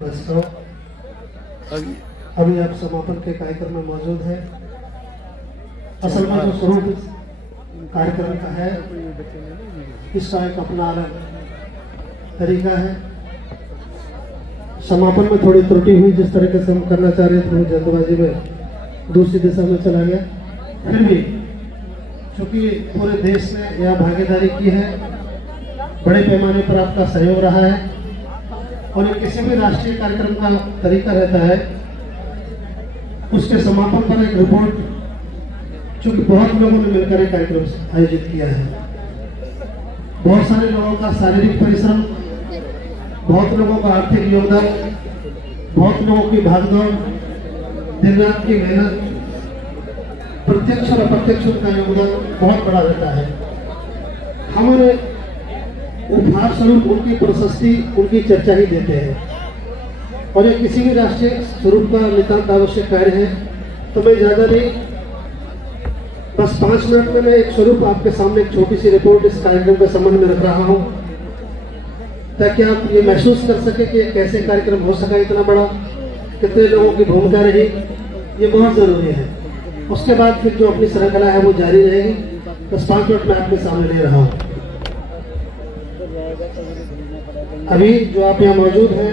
दोस्तों, अभी आप समापन के कार्यक्रम में मौजूद है। असल में जो स्वरूप इस कार्यक्रम का है, इसका एक अपना अलग तरीका है। समापन में थोड़ी त्रुटि हुई, जिस तरीके से हम करना चाह रहे थे वो जल्दबाजी में दूसरी दिशा में चला गया। फिर भी चूंकि पूरे देश ने यह भागीदारी की है, बड़े पैमाने पर आपका सहयोग रहा है और किसी भी राष्ट्रीय कार्यक्रम का तरीका रहता है, उसके समापन पर एक रिपोर्ट, चूंकि बहुत लोगों ने मिलकर एक कार्यक्रम आयोजित किया है, बहुत सारे लोगों का शारीरिक परिश्रम, बहुत लोगों का आर्थिक योगदान, बहुत लोगों की भागदौड़, दिन रात की मेहनत, प्रत्यक्ष और अप्रत्यक्ष उनका योगदान बहुत बड़ा रहता है। हमारे उपहार स्वरूप उनकी प्रशस्ति, उनकी चर्चा ही देते हैं और ये किसी भी राष्ट्रीय स्वरूप का नितांत आवश्यक कार्य है। तो मैं ज़्यादा नहीं, बस 5 मिनट में मैं एक स्वरूप आपके सामने एक छोटी सी रिपोर्ट इस कार्यक्रम के संबंध में रख रहा हूँ, ताकि आप ये महसूस कर सके कि कैसे कार्यक्रम हो सका इतना बड़ा, कितने लोगों की भूमिका रही, ये बहुत ज़रूरी है। उसके बाद फिर जो अपनी श्रृंखला है वो जारी रहेगी। बस 5 मिनट में आपके सामने ले रहा हूँ। अभी जो आप यहाँ मौजूद हैं,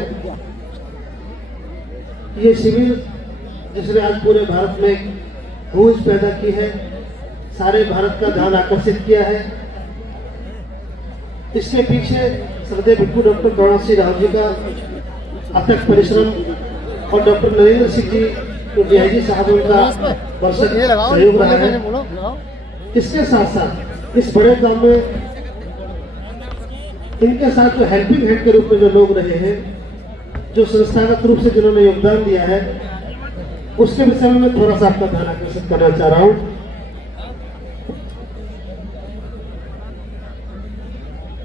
ये शिविर जिसने आज पूरे भारत में गूंज पैदा की है, सारे भारत का ध्यान आकर्षित किया है, इसके पीछे श्रद्धेय भिक्खु डॉक्टर करुणा सिंह राव जी का अथक परिश्रम और डॉक्टर नरेंद्र सिंह जी जो डीआईजी साहब उनका वर्षक सहयोग रहा है। इसके साथ साथ इस बड़े काम में इनके साथ जो हेल्पिंग हैंड के रूप में जो लोग रहे हैं, जो संस्थागत रूप से जिन्होंने योगदान दिया है, उसके विषय में मैं थोड़ा सा आपका ध्यान आकर्षित करना चाह रहा हूं।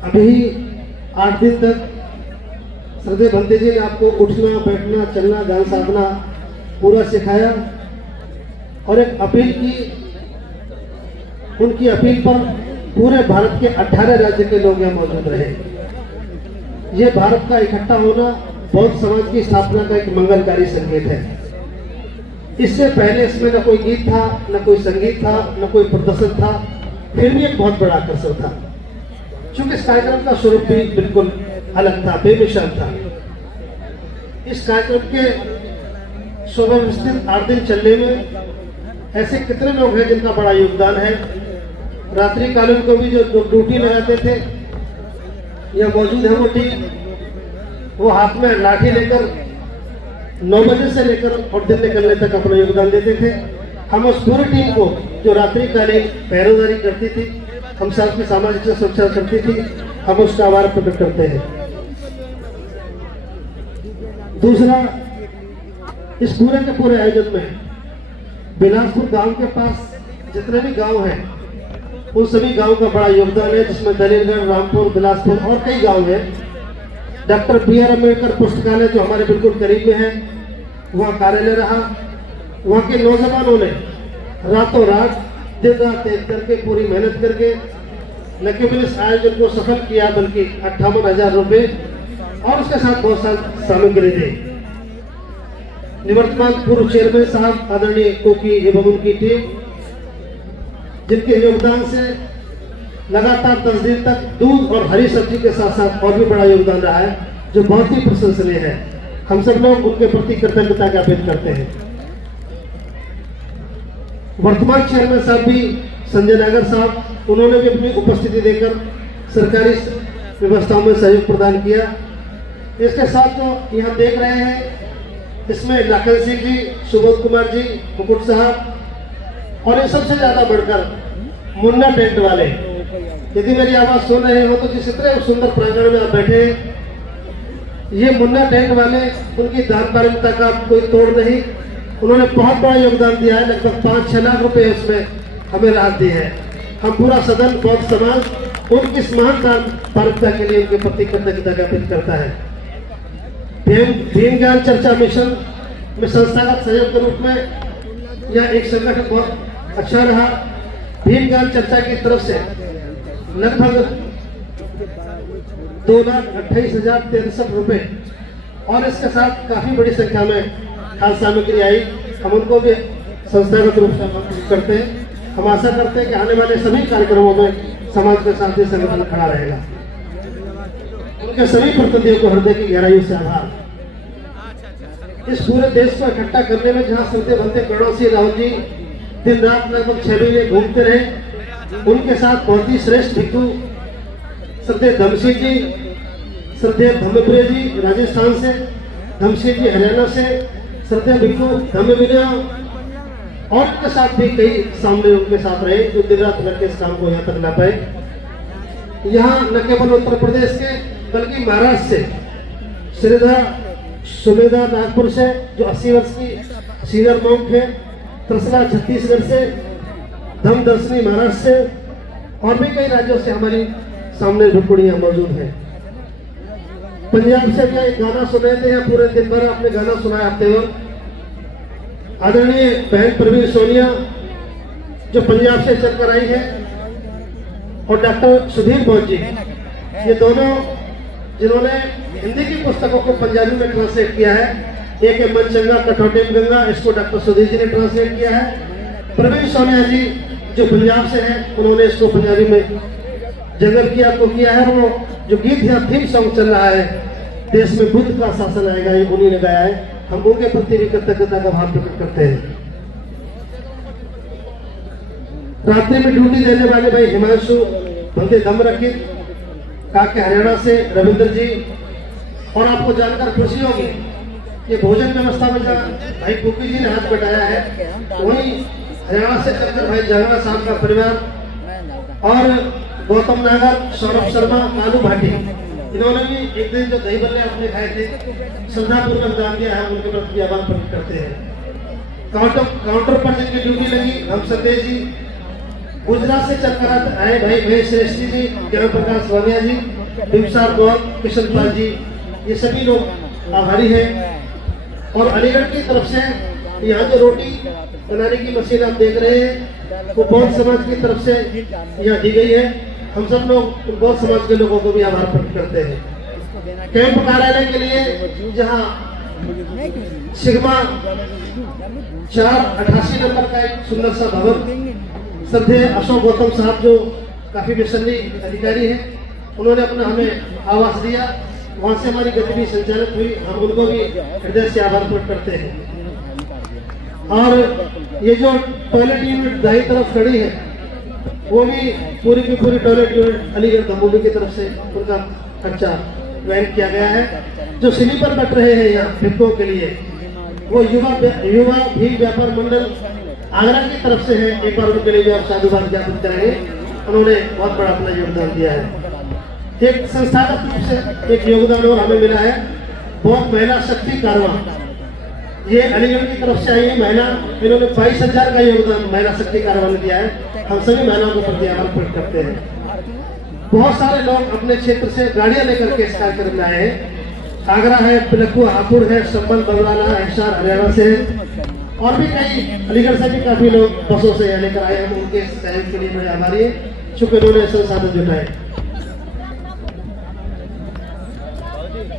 अभी 8 दिन तक श्रद्धेय भंते जी ने आपको उठना, बैठना, चलना, गान साधना पूरा सिखाया और एक अपील की। उनकी अपील पर पूरे भारत के 18 राज्य के लोग यहाँ मौजूद रहे। ये भारत का इकट्ठा होना बौद्ध समाज की स्थापना का एक मंगलकारी संकेत है। इससे पहले इसमें न कोई गीत था, न कोई संगीत था, न कोई प्रदर्शन था, फिर भी एक बहुत बड़ा आकर्षण था। चूंकि इस कार्यक्रम का स्वरूप भी बिल्कुल अलग था, बेमिसाल था। इस कार्यक्रम के सुव्यवस्थित 8 दिन चलने में ऐसे कितने लोग हैं जिनका बड़ा योगदान है। रात्रि कालीन को भी जो ड्यूटी लगाते थे, यह मौजूद है वो टीम, वो हाथ में लाठी लेकर 9 बजे से लेकर और दिन निकलने तक अपना योगदान देते थे। हम उस पूरी टीम को जो रात्रि कालीन पहरेदारी करती थी, हम साथ में सामाजिक सुरक्षा करती थी, हम उसका आभार प्रकट करते हैं। दूसरा, इस पूरे के पूरे आयोजन में बिलासपुर गांव के पास जितने भी गांव हैं, उन सभी गांव का बड़ा योगदान है, जिसमें दलेरगढ़, रामपुर, बिलासपुर और कई गांव हैं। डॉक्टर BR अम्बेडकर पुस्तकालय जो हमारे बिल्कुल करीब में है, वहाँ कार्यालय रहा। वहाँ के नौजवानों ने रातों रात, दिन रात एक करके पूरी मेहनत करके न केवल इस आयोजन को सफल किया, बल्कि 58,000 रुपये और उसके साथ बहुत सारी सामग्री दी। निवर्तमान पूर्व चेयरमैन साहब आदरणीय कोकी एवं उनकी टीम, जिनके योगदान से लगातार 10 दिन तक दूध और हरी सब्जी के साथ साथ और भी बड़ा योगदान रहा है, जो बहुत ही प्रशंसनीय है। हम सब लोग उनके प्रति कृतज्ञता ज्ञापित करते हैं। वर्तमान चेयरमैन साहब भी संजय नागर साहब, उन्होंने भी अपनी उपस्थिति देकर सरकारी व्यवस्थाओं में सहयोग प्रदान किया। इसके साथ जो यहाँ देख रहे हैं, इसमें लखन सिंह जी, सुबोध कुमार जी, मुकुट साहब और ये सबसे ज्यादा बढ़कर मुन्ना टेंट वाले। यदि मेरी आवाज सुन रहे हो तो जिस इतने सुंदर प्रांगण में आप बैठे हैं, ये मुन्ना टेंट वाले, उनकी दानपारमिता का कोई तोड़ नहीं। उन्होंने बहुत बड़ा योगदान दिया है, लगभग 5-6 लाख रुपए उसमें हमें राहत दी है। हम पूरा सदन, बौद्ध समाज उनकी इस महान दानपारमिता के लिए उनके प्रति कृतज्ञता ज्ञापित करता है। भीम ज्ञान चर्चा मिशन में संस्थागत सहयोग के रूप में यह एक संगठन बहुत अच्छा रहा। भीम ज्ञान चर्चा की तरफ से लगभग 2,28,063 रुपए और इसके साथ काफी बड़ी संख्या में खाद्य सामग्री आई। हम उनको भी संस्थागत रूप से आमंत्रित करते हैं। हम आशा करते हैं कि आने वाले सभी कार्यक्रमों में समाज के साथ संगठन खड़ा रहेगा। उनके सभी प्रतिनिधियों को हृदय की गहराई से आभार। इस पूरे देश को इकट्ठा करने में जहां चलते बनते प्रणव सिंह रावत जी दिन रात लगभग 6 महीने घूमते रहे, उनके साथ बहुत ही श्रेष्ठ भिक्षु श्रद्धेय धमसिंह जी, श्रद्धेय धम्मप्रिय जी राजस्थान से, धमसिंह जी हरियाणा से, श्रद्धेय भिक्षु धम्म विनय और उनके साथ भी कई सामने उनके साथ रहे जो दिन रात लड़के इस काम को यहाँ तक ला पाए। यहाँ न केवल उत्तर प्रदेश के बल्कि महाराष्ट्र से श्रीधर सुमेधा नागपुर से जो 80 वर्ष की सीनियर मॉन्क है, त्रसला छत्तीसगढ़ से, धम दर्शनी महाराष्ट्र से और भी कई राज्यों से हमारी सामने भिक्षुणियां मौजूद हैं। पंजाब से भी एक गाना सुनाए थे, पूरे दिन भर आपने गाना सुनाया हफ्ते भर। आदरणीय बहन प्रवीण सोनिया जो पंजाब से चलकर आई है और डॉक्टर सुधीर बोध जी, ये दोनों जिन्होंने हिंदी की पुस्तकों को पंजाबी में ट्रांसलेट किया है। एक है मनचंगा कठौटे में गंगा, इसको डॉक्टर सुधीर जी ने ट्रांसलेट किया है। प्रवीण सोनिया जी जो पंजाब से हैं, उन्होंने इसको पंजाबी में जंगल किया को किया है। वो जो गीत या थीम सॉन्ग चल रहा है, देश में बुद्ध का शासन आएगा, ये उन्हीं ने गाया है। हम उनके प्रति भी कृतज्ञता का भाव प्रकट करते हैं। रात्रि में ड्यूटी देने वाले भाई हिमांशु भंगे दम रखित काके हरियाणा से, रविंद्र जी, और आपको जानकर खुशी होगी ये भोजन व्यवस्था में भाई कुकी जी ने हाथ बटाया है, वही हरियाणा से चलकर भाई जगना साहब का परिवार और गौतम नागर, सौरभ शर्मा, कालू भाटी, इन्होंने भी एक दिन जो दही बल्ले अपने खाए थे श्रद्धापूर्वक दान दिया है, उनके प्रति आभार प्रकट करते हैं। काउंटर पर जिनकी ड्यूटी लगी हम संदेश जी, गुजरात से चलकर आए भाई महेश श्रेष्ठी जी, ज्ञान प्रकाश वानिया जी, बिमसार गौर, किशन पाल जी, ये सभी लोग आभारी हैं। और अलीगढ़ की तरफ से यहाँ जो रोटी बनाने की मशीन आप देख रहे हैं वो बौद्ध समाज की तरफ से यहाँ दी गई है। हम सब लोग बौद्ध समाज के लोगों को भी आभार प्रकट करते हैं। कैंप कार्यालय के लिए जहाँ सिग्मा 488 नंबर का एक सुंदर सा भवन, श्रद्धेय अशोक गौतम साहब जो काफी विश्वसनीय अधिकारी हैं, उन्होंने अपना हमें आवास दिया, वहां से हमारी गतिविधि संचालित हुई। हम उनको भी हृदय से आभार प्रकट करते हैं। और ये जो टॉयलेट यूनिट दाई तरफ खड़ी है, वो भी पूरी की पूरी टॉयलेट यूनिट अलीगढ़ दमोली की तरफ से उनका खर्चा वहन किया गया है। जो स्लीपर बट रहे हैं यहाँ भिक्षुओं के लिए, वो युवा भी व्यापार मंडल आगरा की तरफ से है। एक बार उनके लिए भी आप साधुवाद ज्ञापित करेंगे, उन्होंने बहुत बड़ा अपना योगदान दिया है। एक संस्थागत रूप से एक योगदान और हमें मिला है, बहुत महिला शक्ति कारवां, ये अलीगढ़ की तरफ से आई है महिला, इन्होंने 22,000 का योगदान महिला शक्ति कारवां ने दिया है। हम सभी महिलाओं को प्रति आभार प्रकट करते हैं। बहुत सारे लोग अपने क्षेत्र से गाड़ियां लेकर के इस कार्यक्रम में आए हैं। आगरा है, पिलखु हापुड़ है, संबल बगराना, हिसार हरियाणा से है और भी कई अलीगढ़ से भी काफी लोग बसों से यहाँ लेकर आए हैं। उनके सहयोग के लिए बड़े आभारी है, चूंकि उन्होंने संसाधन जुटाए।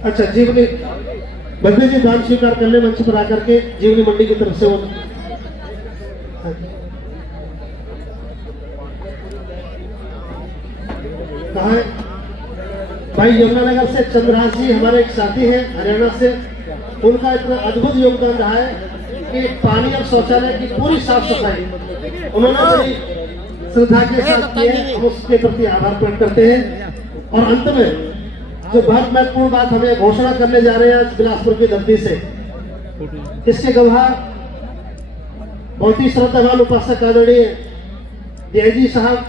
अच्छा, जीवनी बंदे जी दान स्वीकार करने मंच पर आकर के जीवनी मंडी की तरफ से वो कहा है भाई यमुनानगर से चंद्रहास जी हमारे एक साथी हैं हरियाणा से, उनका इतना अद्भुत योगदान रहा है कि पानी और शौचालय की पूरी साफ सफाई उन्होंने बड़ी श्रद्धा के साथ की है। हम उसके प्रति आभार प्रकट करते हैं। और अंत में जो बहुत महत्वपूर्ण बात हमें घोषणा करने जा रहे हैं बिलासपुर की धरती से, इसके गवाह बहुत ही श्रद्धावान उपासक आदरणीय डीआईजी साहब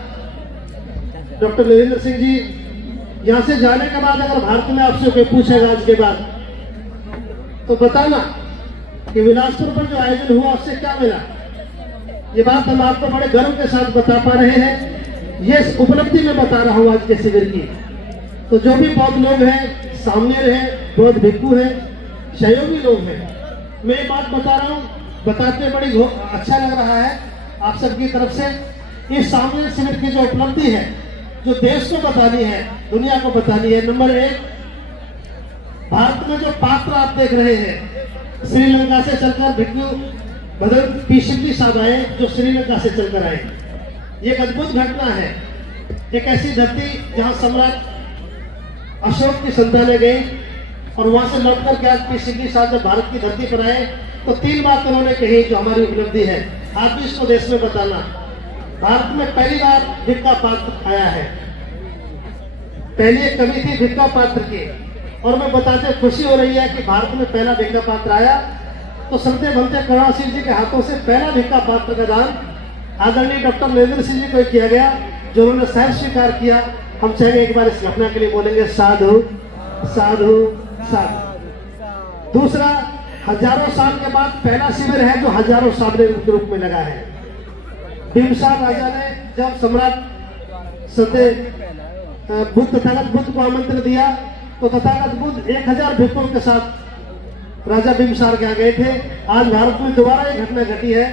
डॉक्टर नरेंद्र सिंह जी, यहाँ से जाने के बाद अगर भारत में आपसे कोई पूछेगा आज के बाद तो बताना कि बिलासपुर पर जो आयोजन हुआ उससे क्या मिला। ये बात हम आपको बड़े गर्व के साथ बता पा रहे हैं। ये उपलब्धि में बता रहा हूँ आज के शिविर की। तो जो भी बौद्ध लोग हैं, सामने रहे बौद्ध भिक्षु हैं, सहयोगी लोग हैं, मैं ये बात बता रहा हूँ, बताते बड़ी अच्छा लग रहा है आप सबकी तरफ से। इस सामने शिविर की जो उपलब्धि है, जो देश को बतानी है, दुनिया को बतानी है, नंबर 1 भारत में जो पात्र आप देख रहे हैं, श्रीलंका से चलकर भिक्षु भगत पीसिपली साहब आए, जो श्रीलंका से चलकर आए। ये एक अद्भुत घटना है। एक ऐसी धरती जहां सम्राट अशोक की संतानें गई और वहां से लौटकर के आज पीसिपली साहब जब भारत की धरती पर आए तो 3 बात उन्होंने कही जो हमारी उपलब्धि है। आप भी इसको देश में बताना। भारत में पहली बार भिक्खा पात्र आया है। पहली एक कवि थी भिक्खा पात्र की, और मैं बताते खुशी हो रही है कि भारत में पहला भिक्खा पात्र आया। तो संते भंते करुणा सिंह जी के हाथों से पहला भिक्खा पात्र का दान आदरणीय डॉक्टर नरेंद्र सिंह जी को किया गया, जो उन्होंने सहर्ष स्वीकार किया। हम चाहेंगे एक बार इस घटना के लिए बोलेंगे साधु साधु साधु। दूसरा, हजारों साल के बाद पहला शिविर है जो हजारों सामने के रूप में लगा है। बिम्बिसार राजा ने जब सम्राट सत्य बुद्ध तथागत बुद्ध को आमंत्रण दिया तो तथागत बुद्ध 1000 भिक्षुओं के साथ राजा बिम्बिसार के आ गए थे। आज भारत में दोबारा ये घटना घटी है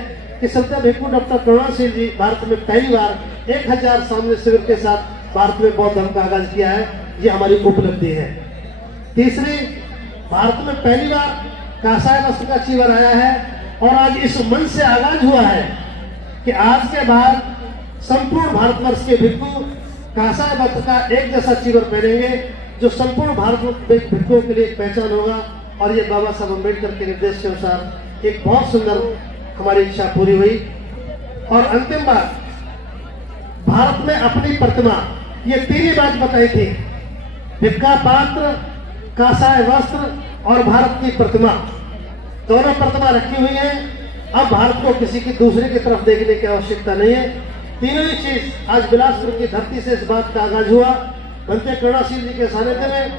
कि सत्य भिक्षु डॉक्टर करुणा सिंह जी भारत में पहली बार 1000 सामने शिविर के साथ भारत में बौद्ध धर्म का आगाज किया है। ये हमारी उपलब्धि है। तीसरी, भारत में पहली बार कासाय वस्त्र का चीवर आया है, और आज इस मंच से आगाज हुआ है कि आज के बाद संपूर्ण भारतवर्ष के भिक्षु कासाय वस्त्र का एक जैसा चीवर पहनेंगे, जो संपूर्ण भारत भिक्षुओं के लिए एक पहचान होगा। और ये बाबा साहब अम्बेडकर के निर्देश के अनुसार एक बहुत सुंदर हमारी इच्छा पूरी हुई। और अंतिम बात, भारत में अपनी प्रतिमा, ये 3 ही बात बताई थी, भिक्खा पात्र, कासाय वस्त्र और भारत की प्रतिमा। दोनों प्रतिमा रखी हुई है। अब भारत को किसी की दूसरे की तरफ देखने की आवश्यकता नहीं है। तीनों ही चीज आज बिलासपुर की धरती से इस बात का आगाज हुआ। भंते करुणा सिंह जी के सानिध्य में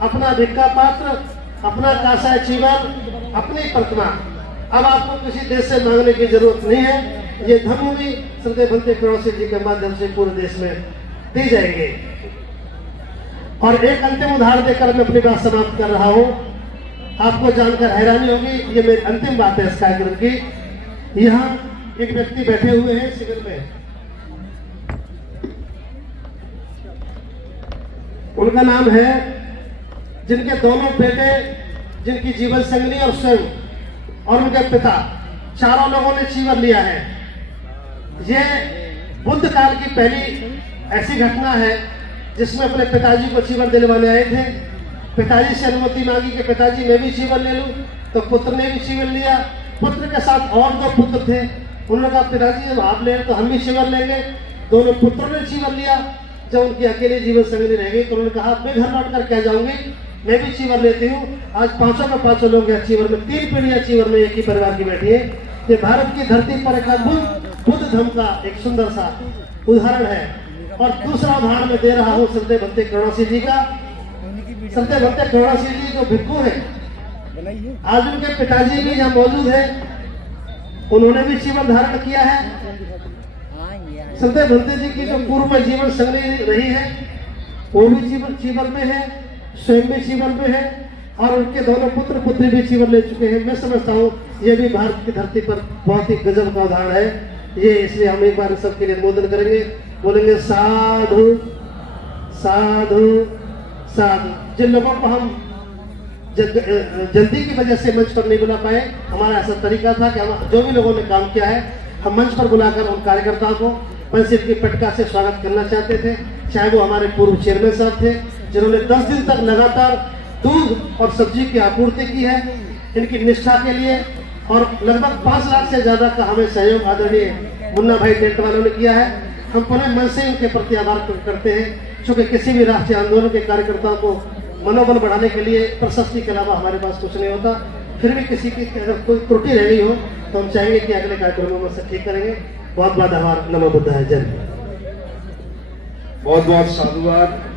अपना भिक्खा पात्र, अपना कासाय चीवर, अपनी प्रतिमा। अब आपको किसी देश से मांगने की जरूरत नहीं है। ये धर्मभूमि संत भंते करुणा सिंह जी के माध्यम से पूरे देश में दी जाएंगे। और एक अंतिम उदाहरण देकर मैं अपनी बात समाप्त कर रहा हूं। आपको जानकर हैरानी होगी, ये मेरी अंतिम बात है इस कार्यक्रम की। यहाँ एक व्यक्ति बैठे हुए हैं शिविर में, उनका नाम है, जिनके दोनों बेटे, जिनकी जीवन संगिनी और स्वयं और उनके पिता, चारों लोगों ने चीवर लिया है। ये बुद्ध काल की पहली ऐसी घटना है जिसमें अपने पिताजी को चीवर दिलवाने आए थे। पिताजी से अनुमति मांगी कि पिताजी मैं भी चीवर ले लूं, तो पुत्र ने भी चीवर लिया। पुत्र के साथ और 2 पुत्र थे। उन्होंने कहा पिताजी जब आप ले तो हम भी चीवर लेंगे। दोनों पुत्रों ने चीवर लिया। जब उनकी अकेले जीवन संगिनी रह गई तो उन्होंने कहा मैं घर लौट कर क्या जाऊंगी, मैं भी चीवर लेती हूँ। आज 500 में 500 लोग हैं चीवर में, 3 पीढ़ियां चीवर में एक ही परिवार की बैठी है। ये भारत की धरती पर एक अद्भुत बुद्ध धर्म का एक सुंदर सा उदाहरण है। और दूसरा उदाहरण मैं दे रहा हूँ संत भंते करुणा सिंह जी का। संत भंते करुणा सिंह जी जो भिक्षु है, आज उनके पिताजी भी यहाँ मौजूद है, उन्होंने भी चीवर धारण किया है। संत भंते जी की जो पूर्व में जीवन संगिनी रही है वो भी चीवर में है, स्वयं भी चीवर में है, और उनके दोनों पुत्र पुत्री भी चीवर ले चुके हैं। मैं समझता हूँ ये भी भारत की धरती पर बहुत ही गजब का उदाहरण है ये। इसलिए हम एक बार सबके लिए अनुमोदन करेंगे, बोलेंगे साधु साधु साधु। जिन लोगों को हम जल्दी की वजह से मंच पर नहीं बुला पाए, हमारा ऐसा तरीका था कि हम जो भी लोगों ने काम किया है हम मंच पर बुलाकर उन कार्यकर्ताओं को पंसिल की पटका से स्वागत करना चाहते थे। चाहे वो हमारे पूर्व चेयरमैन साहब थे जिन्होंने 10 दिन तक लगातार दूध और सब्जी की आपूर्ति की है इनकी निष्ठा के लिए, और लगभग 5 लाख से ज्यादा का हमें सहयोग आदरणीय मुन्ना भाई टेंट वालों ने किया है। हम पुनः मन से उनके प्रति आभार प्रकट करते हैं, क्योंकि किसी भी राष्ट्रीय आंदोलन के कार्यकर्ताओं को मनोबल बढ़ाने के लिए प्रशस्ति के अलावा हमारे पास कुछ नहीं होता। फिर भी किसी की अगर कोई त्रुटि रह गई हो तो हम चाहेंगे कि अगले कार्यक्रमों में से ठीक करेंगे। बहुत बहुत आभार। नमो बुद्धाय। जय। बहुत बहुत साधुवाद।